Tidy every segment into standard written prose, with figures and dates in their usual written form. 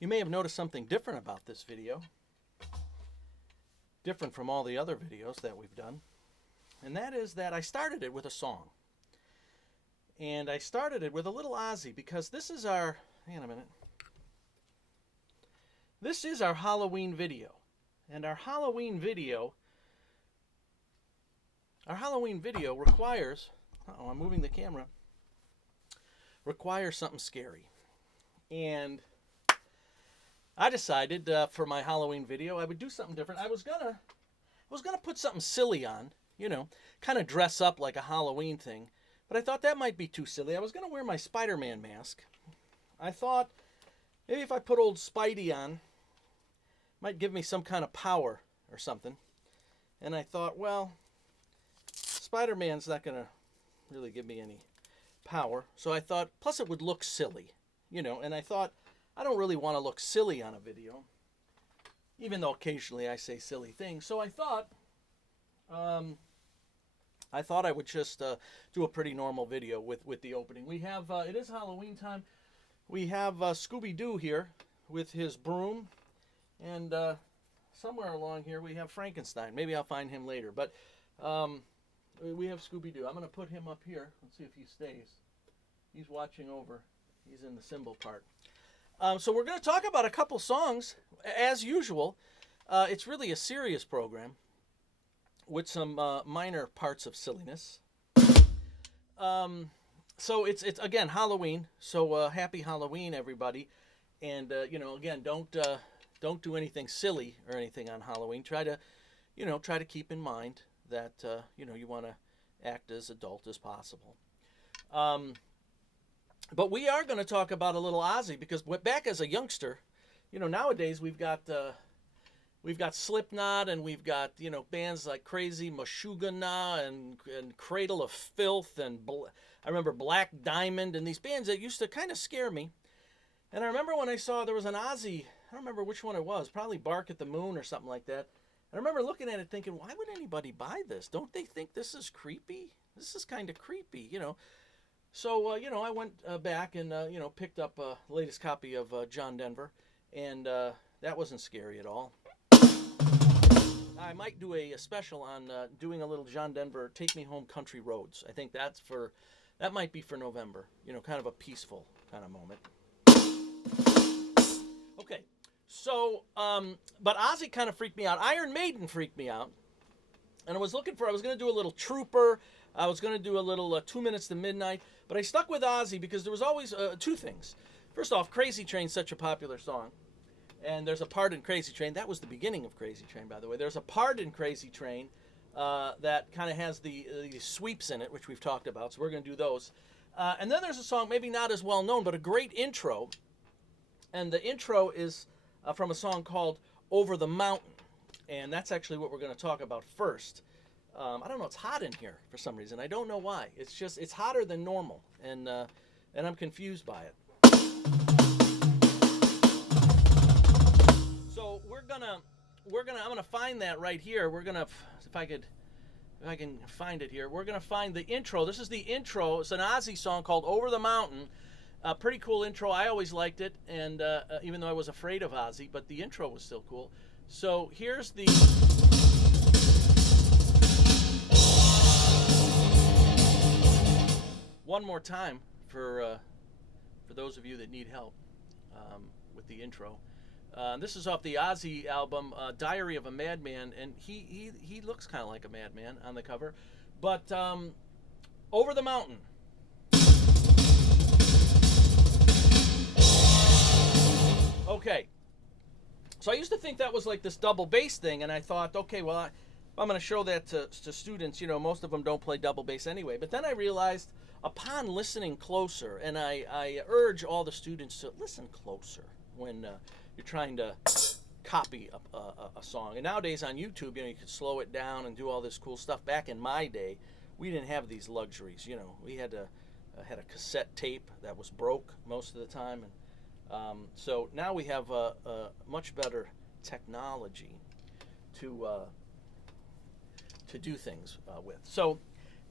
You may have noticed something different about this video, different from all the other videos that we've done, and that is that I started it with a song. And I started it with a little Ozzy because this is our, hang on a minute, this is our Halloween video. And our Halloween video requires, I'm moving the camera, requires something scary. And I decided for my Halloween video I would do something different. I was gonna put something silly on, kind of dress up like a Halloween thing, but I thought that might be too silly. I was gonna wear my Spider-Man mask. I thought maybe if I put old Spidey on, it might give me some kind of power or something. And I thought, well, Spider-Man's not gonna really give me any power, so I thought, plus it would look silly, and I thought, I don't really want to look silly on a video, even though occasionally I say silly things. So I thought I would just do a pretty normal video with the opening. We have, it is Halloween time. We have Scooby-Doo here with his broom, and somewhere along here we have Frankenstein. Maybe I'll find him later, but we have Scooby-Doo. I'm going to put him up here. Let's see if he stays. He's watching over. He's in the cymbal part. So we're going to talk about a couple songs, as usual. It's really a serious program with some minor parts of silliness. So it's again Halloween. So happy Halloween, everybody. And again, don't do anything silly or anything on Halloween. Try to keep in mind that you want to act as adult as possible. But we are going to talk about a little Ozzy because back as a youngster, nowadays we've got Slipknot and we've got bands like Crazy Meshuggah and Cradle of Filth and I remember Black Diamond and these bands that used to kind of scare me. And I remember when I saw there was an Ozzy, I don't remember which one it was, probably Bark at the Moon or something like that. I remember looking at it thinking, why would anybody buy this? Don't they think this is creepy? This is kind of creepy, So, I went back and, picked up the latest copy of John Denver, and that wasn't scary at all. I might do a special on doing a little John Denver, Take Me Home Country Roads. I think that might be for November, kind of a peaceful kind of moment. Okay, so, but Ozzy kind of freaked me out. Iron Maiden freaked me out, and I was going to do a little Trooper. I was going to do a little 2 Minutes to Midnight, but I stuck with Ozzy because there was always two things. First off, Crazy Train's such a popular song, and there's a part in Crazy Train. That was the beginning of Crazy Train, by the way. There's a part in Crazy Train that kind of has the sweeps in it, which we've talked about, so we're going to do those. And then there's a song, maybe not as well known, but a great intro, and the intro is from a song called Over the Mountain, and that's actually what we're going to talk about first. I don't know, it's hot in here for some reason. I don't know why. It's hotter than normal, and I'm confused by it. So I'm gonna find that right here. If I can find it here, we're gonna find the intro. This is the intro. It's an Ozzy song called Over the Mountain. Pretty cool intro. I always liked it, and even though I was afraid of Ozzy, but the intro was still cool. So here's the... One more time for those of you that need help with the intro. This is off the Ozzy album, Diary of a Madman, and he looks kind of like a madman on the cover. But Over the Mountain. Okay. So I used to think that was like this double bass thing, and I thought, okay, well, I'm going to show that to students. Most of them don't play double bass anyway. But then I realized, upon listening closer, and I urge all the students to listen closer when you're trying to copy a song. And nowadays on YouTube, you can slow it down and do all this cool stuff. Back in my day, we didn't have these luxuries. We had a cassette tape that was broke most of the time, and so now we have a much better technology to do things with. So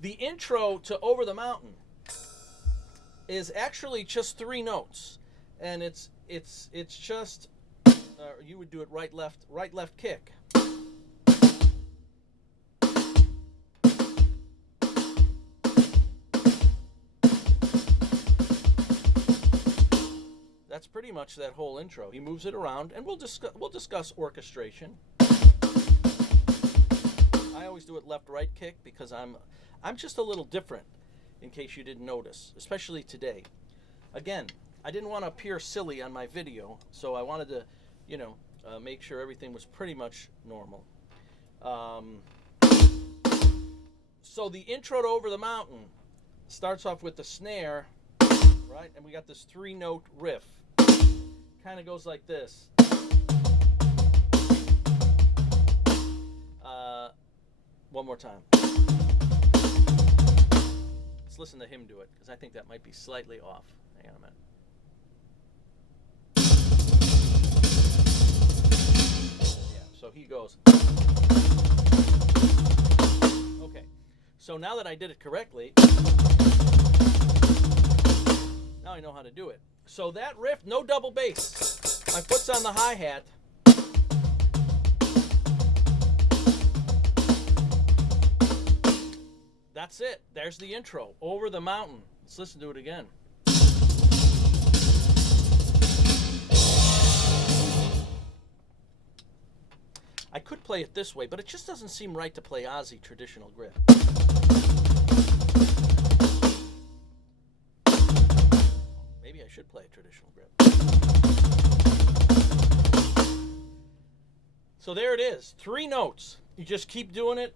the intro to Over the Mountain is actually just 3 notes, and it's it's just you would do it right left kick. That's pretty much that whole intro. He moves it around, and we'll discuss orchestration. I always do it left-right kick because I'm just a little different, in case you didn't notice, especially today. Again, I didn't want to appear silly on my video, so I wanted to, make sure everything was pretty much normal. So the intro to Over the Mountain starts off with the snare, right? And we got this 3-note riff. Kind of goes like this. One more time. Let's listen to him do it, because I think that might be slightly off. Hang on a minute. Yeah, so he goes. Okay, so now that I did it correctly, now I know how to do it. So that riff, no double bass. My foot's on the hi-hat. That's it. There's the intro. Over the Mountain. Let's listen to it again. I could play it this way, but it just doesn't seem right to play Ozzy traditional grip. Maybe I should play a traditional grip. So there it is. 3 notes. You just keep doing it.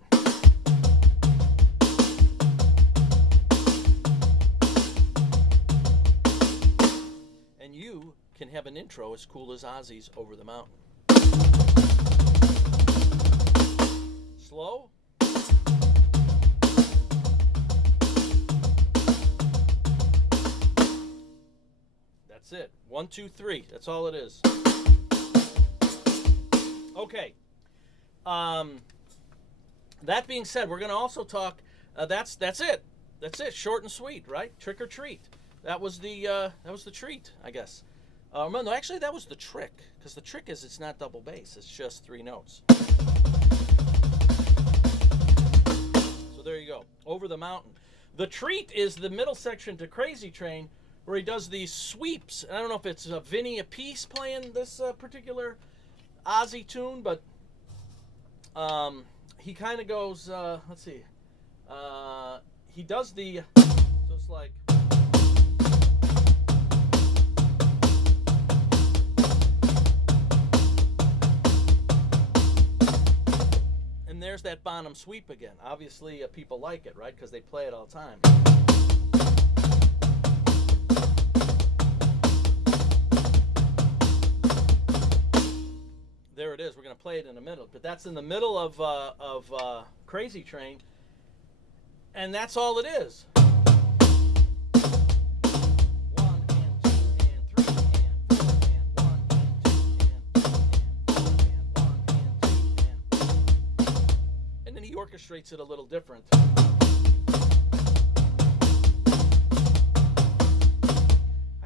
And you can have an intro as cool as Ozzy's Over the Mountain. Slow. That's it. 1, 2, 3. That's all it is. Okay. That being said, we're going to also talk. That's it. That's it. Short and sweet, right? Trick or treat. That was the treat, I guess. No, actually, that was the trick, because the trick is it's not double bass. It's just 3 notes. So there you go. Over the Mountain. The treat is the middle section to Crazy Train, where he does these sweeps. And I don't know if it's Vinny Appice playing this particular Ozzy tune, but he kind of goes, let's see. He does the, so it's like, and there's that Bonham sweep again. Obviously, people like it, right? Because they play it all the time. There it is. We're going to play it in the middle. But that's in the middle of Crazy Train. And that's all it is. 1 and 2 and 3 and 4 and 1 and 2 and 3 and 4 and 1 and 2 and then he orchestrates it a little different. I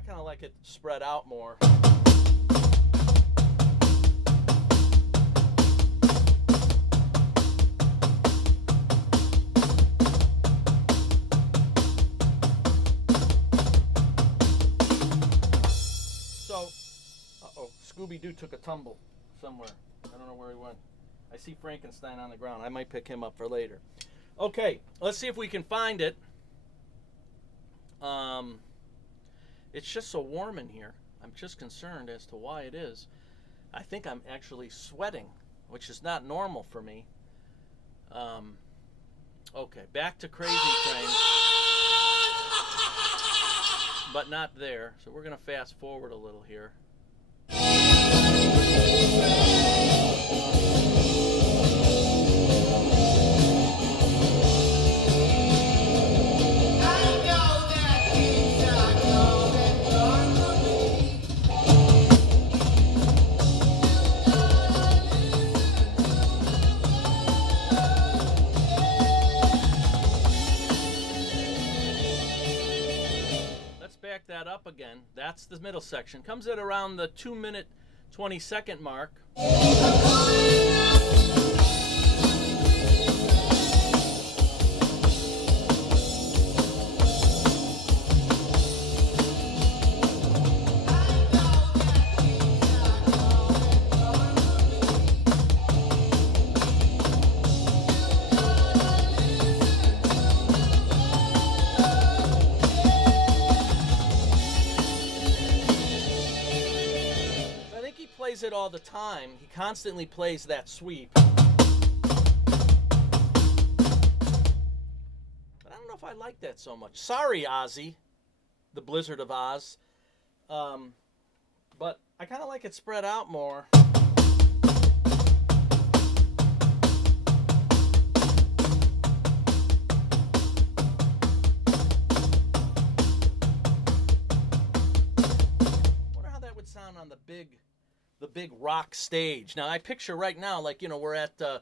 kind of like it spread out more. Scooby-Doo took a tumble somewhere. I don't know where he went. I see Frankenstein on the ground. I might pick him up for later. Okay, let's see if we can find it. It's just so warm in here. I'm just concerned as to why it is. I think I'm actually sweating, which is not normal for me. Okay, back to Crazy Train. But not there. So we're going to fast forward a little here. jack that up again. That's the middle section. Comes at around the 2-minute, 20-second mark. Plays it all the time. He constantly plays that sweep. But I don't know if I like that so much. Sorry, Ozzy, the Blizzard of Oz. But I kind of like it spread out more. Wonder how that would sound on the big rock stage. Now I picture right now, like, you know, we're at I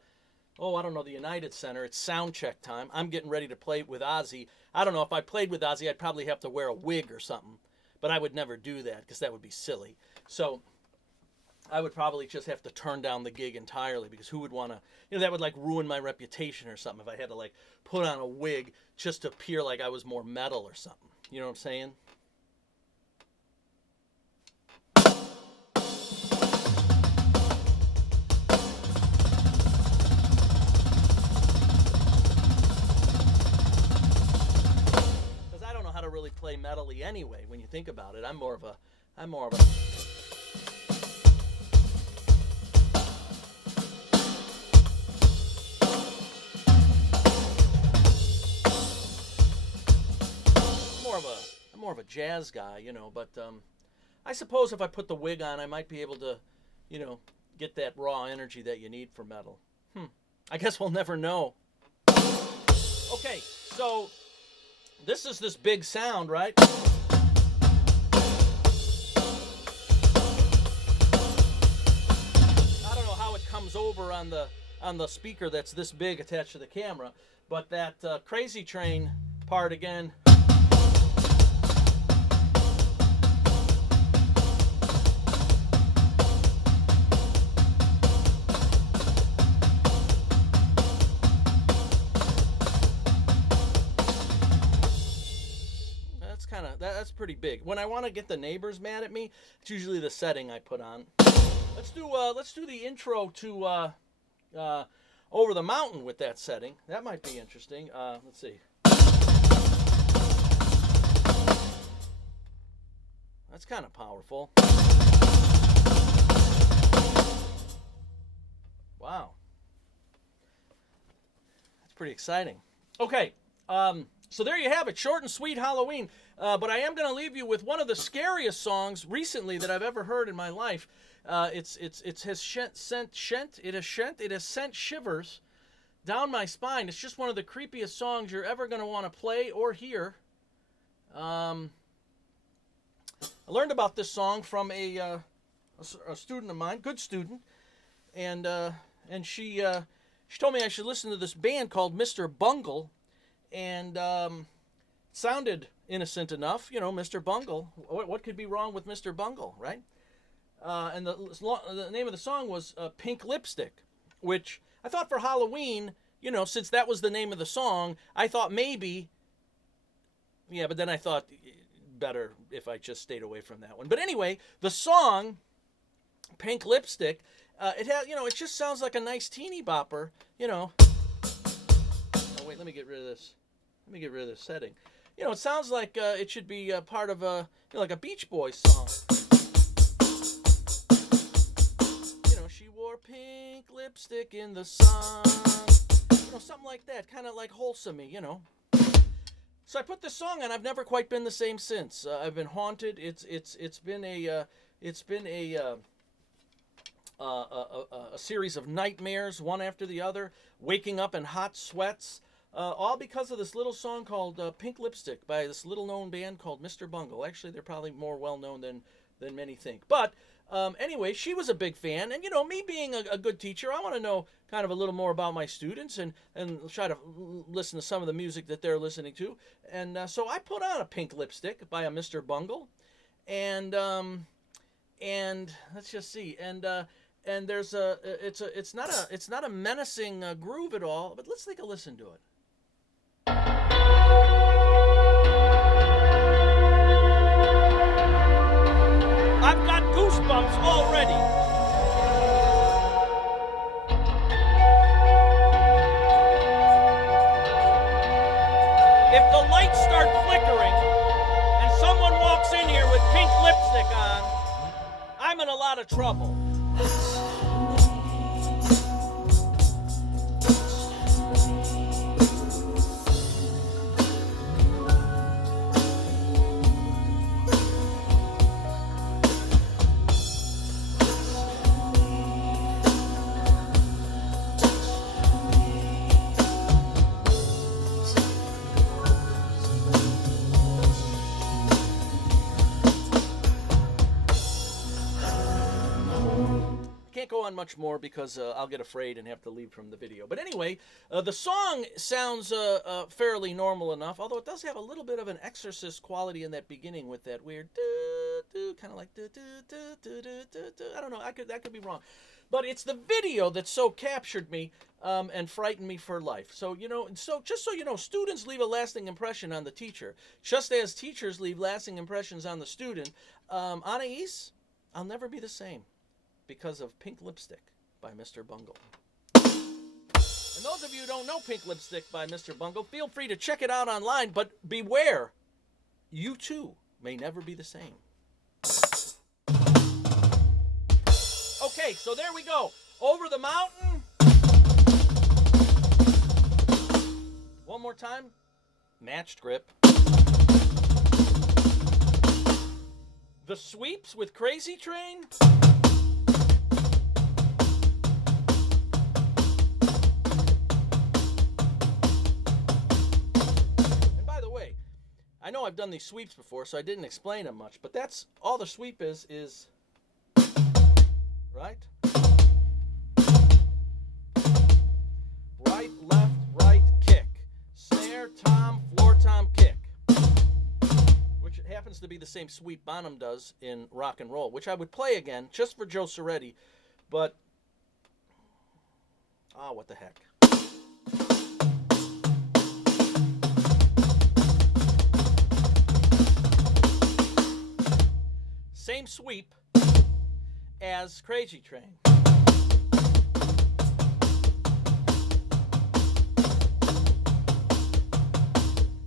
don't know, the United Center. It's sound check time. I'm getting ready to play with Ozzy. I don't know, if I played with Ozzy, I'd probably have to wear a wig or something, but I would never do that because that would be silly. So I would probably just have to turn down the gig entirely, because who would want to, you know, that would like ruin my reputation or something if I had to like put on a wig just to appear like I was more metal or something. You know what I'm saying? Really play metally anyway. When you think about it, I'm more of a more of a jazz guy, you know. But I suppose if I put the wig on, I might be able to, you know, get that raw energy that you need for metal. I guess we'll never know. Okay, so this is this big sound, right? I don't know how it comes over on the speaker that's this big attached to the camera, but that Crazy Train part again. That's pretty big. When I want to get the neighbors mad at me, it's usually the setting I put on. Let's do the intro to Over the Mountain with that setting. That might be interesting. Let's see. That's kind of powerful. Wow. That's pretty exciting. Okay. So there you have it, short and sweet Halloween. But I am going to leave you with one of the scariest songs recently that I've ever heard in my life. It has sent shivers down my spine. It's just one of the creepiest songs you're ever going to want to play or hear. I learned about this song from a student of mine, good student, and she told me I should listen to this band called Mr. Bungle. And sounded innocent enough, you know, Mr. Bungle. What could be wrong with Mr. Bungle, right? And the name of the song was Pink Lipstick, which I thought for Halloween, you know, since that was the name of the song, I thought maybe, yeah, but then I thought better if I just stayed away from that one. But anyway, the song, Pink Lipstick, it has, you know, it just sounds like a nice teeny bopper, you know. Oh, wait, let me get rid of this. Let me get rid of this setting. You know, it sounds like it should be part of a, you know, like a Beach Boys song. You know, she wore pink lipstick in the sun. You know, something like that, kind of like wholesome-y, you know. So I put this song on. I've never quite been the same since. I've been haunted. It's been a series of nightmares, one after the other, waking up in hot sweats. All because of this little song called Pink Lipstick by this little-known band called Mr. Bungle. Actually, they're probably more well-known than many think. But Anyway, she was a big fan, and me being a good teacher, I want to know kind of a little more about my students and try to listen to some of the music that they're listening to. And so I put on a Pink Lipstick by a Mr. Bungle, and let's just see, and there's it's not a menacing groove at all, but let's take a listen to it. I've got goosebumps already. If the lights start flickering and someone walks in here with pink lipstick on, I'm in a lot of trouble. Go on much more because I'll get afraid and have to leave from the video. But anyway, the song sounds fairly normal enough, although it does have a little bit of an Exorcist quality in that beginning with that weird kind of like I don't know, that could be wrong. But it's the video that so captured me and frightened me for life. So, just so you know, students leave a lasting impression on the teacher, just as teachers leave lasting impressions on the student. Anais, I'll never be the same, because of Pink Lipstick by Mr. Bungle. And those of you who don't know Pink Lipstick by Mr. Bungle, feel free to check it out online, but beware, you too may never be the same. Okay, so there we go. Over the mountain. One more time. Matched grip. The Sweeps with Crazy Train. I know I've done these sweeps before, so I didn't explain them much, but that's all the sweep is, right? Right, left, right, kick. Snare, tom, floor tom, kick. Which happens to be the same sweep Bonham does in rock and roll, which I would play again just for Joe Soretti, but, what the heck. Same sweep as Crazy Train.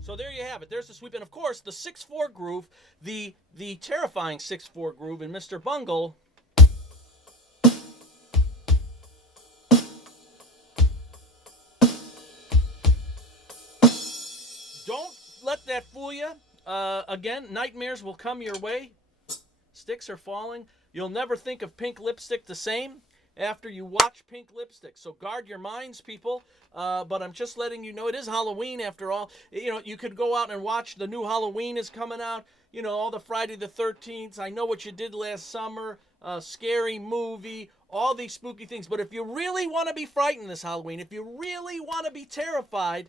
So there you have it. There's the sweep. And of course, the 6/4 groove, the terrifying 6/4 groove in Mr. Bungle. Don't let that fool you. Again, nightmares will come your way. Sticks are falling. You'll never think of Pink Lipstick the same after you watch Pink Lipstick. So guard your minds, people. But I'm just letting you know it is Halloween after all. You could go out and watch the new Halloween is coming out. All the Friday the 13th. I Know What You Did Last Summer. Scary Movie. All these spooky things. But if you really want to be frightened this Halloween, if you really want to be terrified,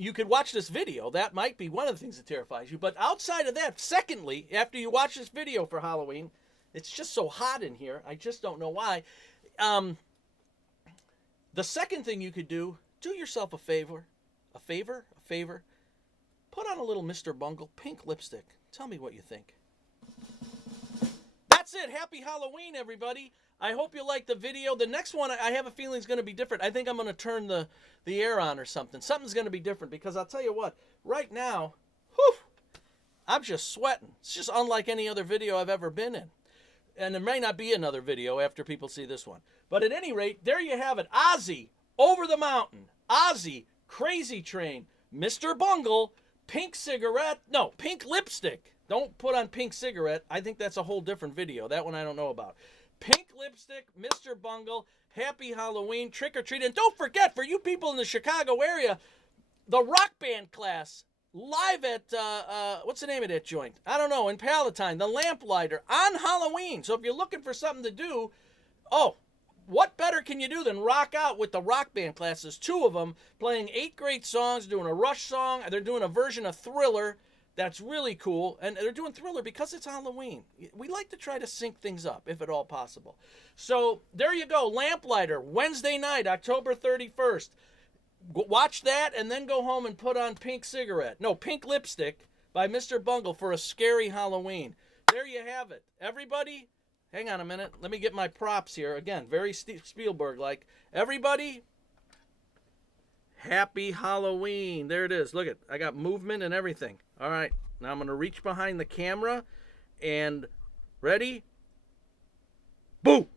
you could watch this video. That might be one of the things that terrifies you. But outside of that, secondly, after you watch this video for Halloween, it's just so hot in here. I just don't know why. The second thing you could do yourself a favor. Put on a little Mr. Bungle Pink Lipstick. Tell me what you think. That's it. Happy Halloween, everybody. I hope you like the video. The next one, I have a feeling is going to be different. I think I'm going to turn the air on or something. Something's going to be different because I'll tell you what, right now, I'm just sweating. It's just unlike any other video I've ever been in. And there may not be another video after people see this one. But at any rate, there you have it. Ozzy, Over the Mountain. Ozzy, Crazy Train. Mr. Bungle, Pink Lipstick. Don't put on Pink Cigarette. I think that's a whole different video. That one I don't know about. Pink Lipstick, Mr. Bungle, Happy Halloween, Trick or Treat. And don't forget, for you people in the Chicago area, the rock band class live at, what's the name of that joint? I don't know, in Palatine, the Lamplighter, on Halloween. So if you're looking for something to do, oh, what better can you do than rock out with the rock band classes? 2 of them playing 8 great songs, doing a Rush song. They're doing a version of Thriller that's really cool. And they're doing Thriller because it's Halloween. We like to try to sync things up, if at all possible. So there you go, Lamplighter, Wednesday night, October 31st. Watch that and then go home and put on Pink Lipstick by Mr. Bungle for a scary Halloween. There you have it. Everybody, hang on a minute. Let me get my props here. Again, very Spielberg-like. Everybody, happy Halloween. There it is. Look at, I got movement and everything. All right, now I'm going to reach behind the camera and ready? Boo!